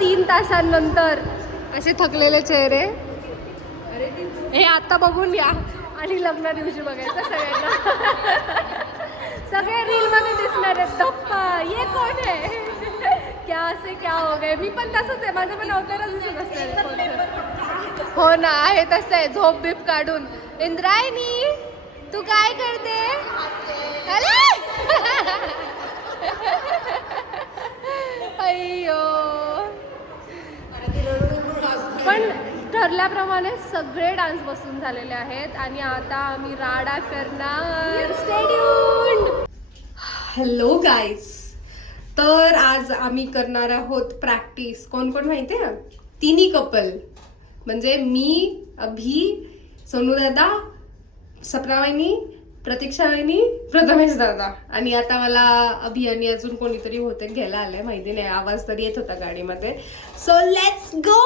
3 तासांनंतर असे थकलेले चेहरे हे आता बघून या आणि लग्न दिवशी बघायचं सगळ्यांना. सगळे रील मध्ये दिसणार आहेत. धप्पा ये कोण आहे, क्या से क्या हो गए. मी पण तसंच आहे, माझं पण अवतारच दिसत असणार. हो ना, आहे तसं आहे. झोप बीप काढून. इंद्रायणी तू काय करते? अय्यो. पण ठरल्याप्रमाणे सगळे डान्स बसून झालेले आहेत आणि आता आम्ही राडा करणार. Stay tuned. हॅलो गाईज, तर आज आम्ही करणार आहोत प्रॅक्टिस. कोण कोण माहिती आहे? तिन्ही कपल, म्हणजे मी, अभि, सोनू दादा, सपना वहिनी, प्रतीक्षा वहिनी, प्रथमेश दादा. आणि आता मला अभि आणि अजून कोणीतरी होते घ्यायला आलंय, माहिती नाही, आवाज तरी येत होता गाडीमध्ये. So let's go.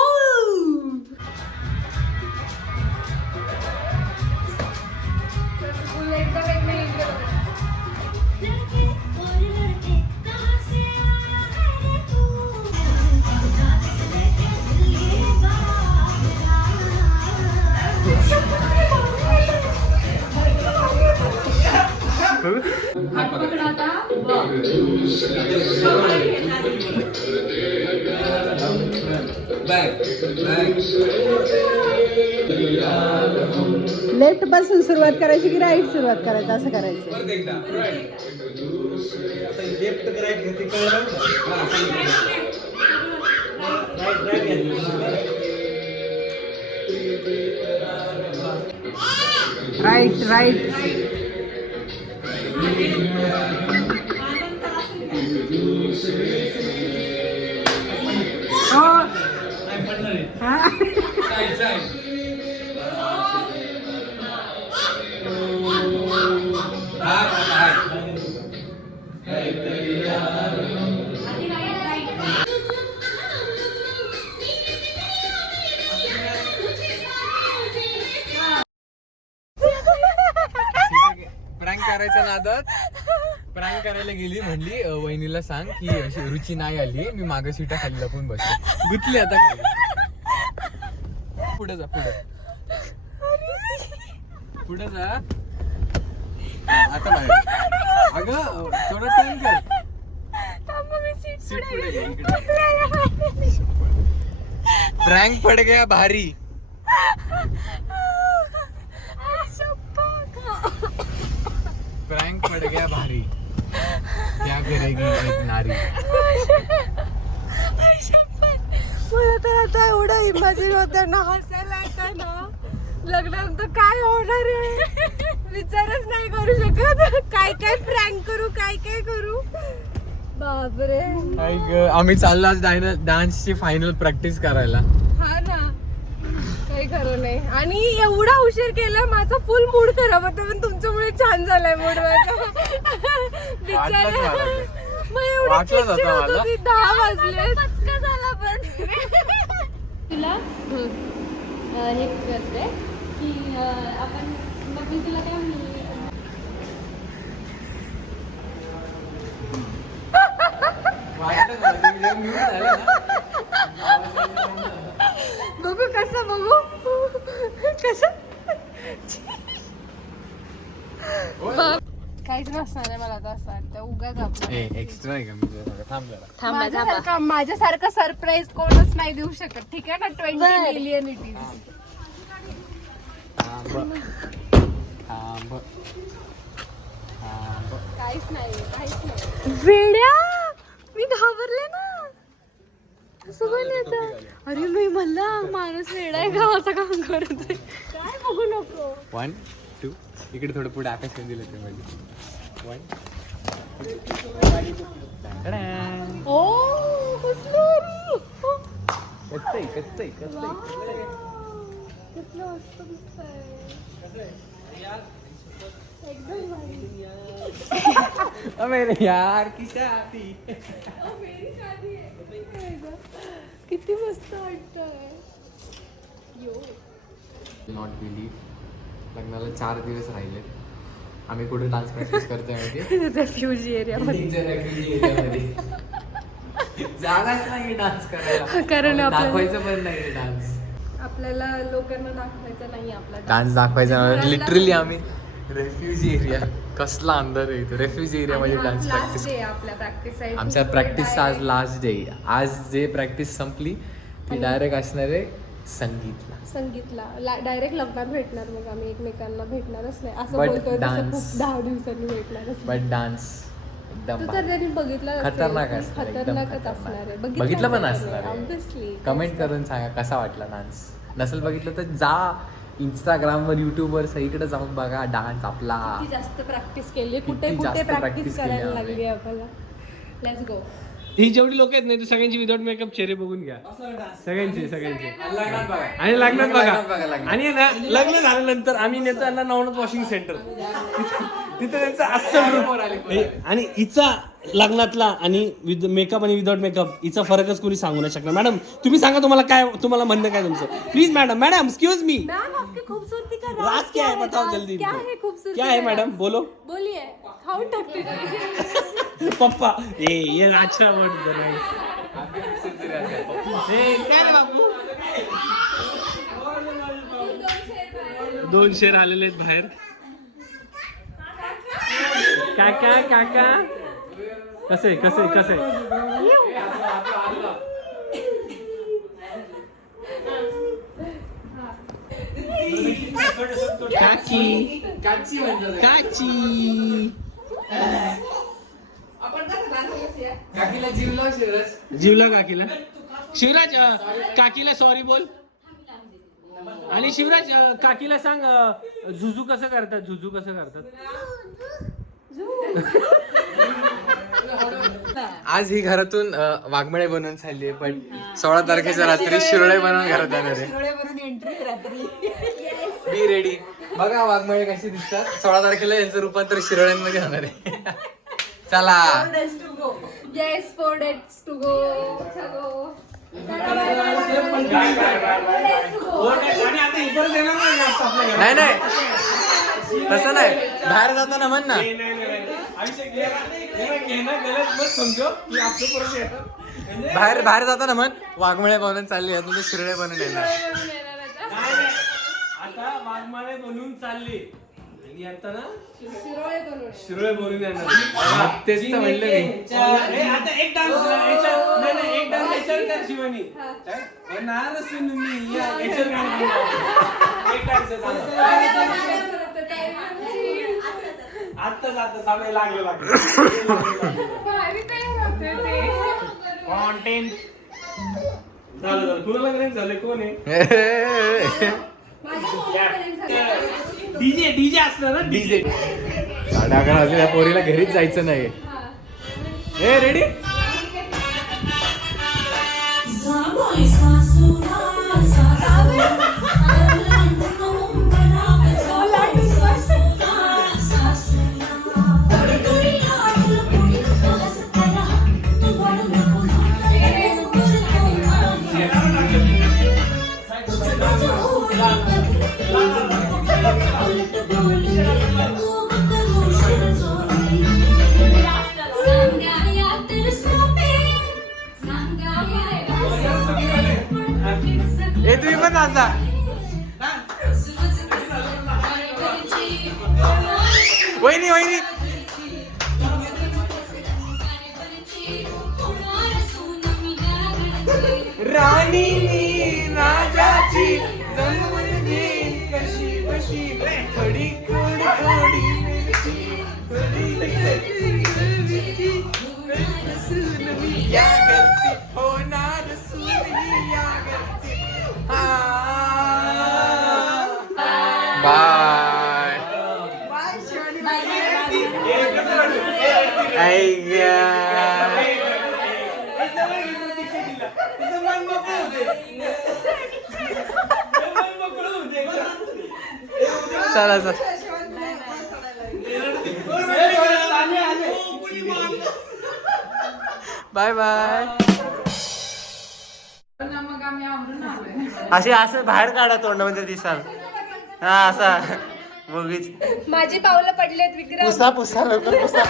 लेफ्ट पासून सुरुवात करायची की राईट सुरुवात करायचं, असं करायचं. Right right. प्रँक करायच्या नादात प्रँक करायला गेली, म्हणली वहिनीला सांग की अशी रुची नाही आली, मी मागं सीटा खाली लपून बसले. गुतली आता खाली. पुढे जा, पुढे पुढे जा. आता बाहेर. अगं थोडं टर्न कर. सीट पुढे घे, इकडे. प्रँक पड गया भारी. प्रँक पड़ गया भारी, क्या करेगी एक नारी. मला तर आता एवढं इमॅजिन होतं ना, हसायला येतं ना. लग्नानंतर काय होणार आहे विचारच नाही करू शकत. काय काय प्रँक करू, काय काय करू. बापरे. आम्ही चाललो आज डान्सची फायनल प्रॅक्टिस करायला. हा ना, काही खरं नाही. आणि एवढा उशीर केला, माझा फुल मूड खराब होता, पण तुमच्यामुळे छान झालाय मूड माझा. बिचारा मग एवढी चिडचिड होत होती. 10 वाजले. पचका झाला. पण तुला हे करते की आपण, मग मी तुला काय म्हणले, बघू कसं, बघू कसं. काहीच नसणार आहे मला तर असं वाटतं. उगाच आपण एक्स्ट्रा आहे का मी? थांबा. माझ्यासारखं सरप्राईज कोणच नाही देऊ शकत, ठीक आहे ना. 20 मिलियन इट इज. काहीच नाही. वेड्या, मी घाबरले ना. असं पण येतं. अरे मी म्हणलं माणूस वेडा आहे का, असं काम करतोय. काय बघू नको. 1 2 इकडे थोडं पुढे आकाश दिलं ते मध्ये. 1 ओ कसलं कच्चई मस्त दिसतंय. एकदम भारी. अबे यार की शादी. मेरी शादी आहे. किती मस्त वाटतंय. नॉट बिलीव्ह, लग्नाला 4 दिवस राहिले. आम्ही कुठे डान्स प्रॅक्टिस करतोय माहिती? रेफ्युजी एरियामध्ये. जागाच नाही डान्स करायला, कारण दाखवायचं पण नाही डान्स. आपल्याला लोकांना दाखवायचं नाही आपला डान्स दाखवायचा लिटरली आम्ही रेफ्युजी एरिया, कसला अंधार आहे इथं रेफ्युजी एरियामध्ये डान्स प्रॅक्टिस. आपल्या प्रॅक्टिस आहे आमच्या प्रॅक्टिसचा आज लास्ट डे. आज जे प्रॅक्टिस संपली ती डायरेक्ट असणार आहे संगीतला डायरेक्ट लग्नात भेटणार. मग आम्ही एकमेकांना भेटणारच नाही असं But बोलतोय, तसं dance. खूप 10 दिवसांनी भेटणारच बट डान्स एकदम तू तर त्यांनी बघितलं असेल. खतरनाक असणार, एकदम खतरनाकच असणार आहे. बघितलं पण असणार आहे. ऑब्विसली. कमेंट करून सांगा कसा वाटला डान्स. नसेल बघितलं तर जा इंस्टाग्रामवर युट्यूबवर सगळीकडे जाऊन बघा डान्स आपला. किती जास्त प्रॅक्टिस केली, कुठे किती कुठे जास्त प्रॅक्टिस practice केली करायला आम्ही. लागली आपल्याला. Let's go. ही जेवढी लोक आहेत नाही तर सगळ्यांची विदाउट मेकअप चेहरे बघून घ्या, सगळ्यांचे आणि लग्नात बघा. आणि ना लग्न झाल्यानंतर आम्ही नेतो यांना नवनाथ वॉशिंग सेंटर, तिथे त्यांचा अस्सल रूप. आणि हिचा लग्नातला आणि विद मेकअप आणि विदाउट मेकअप हिचा फरकच कोणी सांगू नाही शकणार. मॅडम तुम्ही सांगा तुम्हाला म्हणणं काय तुमचं, please madam excuse me, ma'am आपकी खूबसूरती का राज क्या है बताओ जल्दी. क्या है खूबसूरती क्या है का मैडम राज? बोलो. बोलिए. खाऊन टाकते. पप्पा ये राजचा वर्ड बनाई. काय रे बाबू, 2 शेर आलेले आहेत बाहेर. काका कसे काची काकीला जीवला शिरस जीवला काकीला. शिवराज काकीला सॉरी बोल. आणि शिवराज काकीला सांग झुझू कसं करतात. आज ही घरातून वाघमळे बनवून चालली आहे, पण 16 तारखेच्या रात्री शिरोळे बनवून घरात येणार आहे. Be ready. बघा वाघमळे कशी दिसतात. 16 तारखेला यांचं रूपांतर शिरोळ्यांमध्ये होणार आहे. चला. Yes, 4 days to go. चलो. नाही तसं नाही, बाहेर जाताना म्हण ना. बाहेर जाताना म्हण वाघमळे बनवून चालली, तुझे शिरोळे बनवून येणार. आता वाघमाळे बनवून चालले आणि आता ना शिरोळे बनवणे. शिरोळे बनवून येणार. तेच तर म्हणलं मी. आता एक डान्स नाही एक डान्स याच्यावर कर शिवानी. येणारच तुम्ही याच्यावर गाणं एक डान्स आता चालू लागलं भारी तयार होते ते. कॉन्टेंट झालं कुणाला करेक्ट झालं कोण आहे. डीजे असणार ना डीजे 11:30 वाजले, त्या पोरीला घरीच जायचं नाही. ए रेडी. ए तुम्ही पण नाचा. वहिनी राणी राजाची जमून घे कशी थोडी थोडी या घरची होणार सुनी या घरची. बाय. चला बाय बाय. असे असं बाहेर काढा तोंडामध्ये दिसाल. हा असा बघीच. माझी पावलं पडलेत विक्रम. पुसा लवकर पुसा.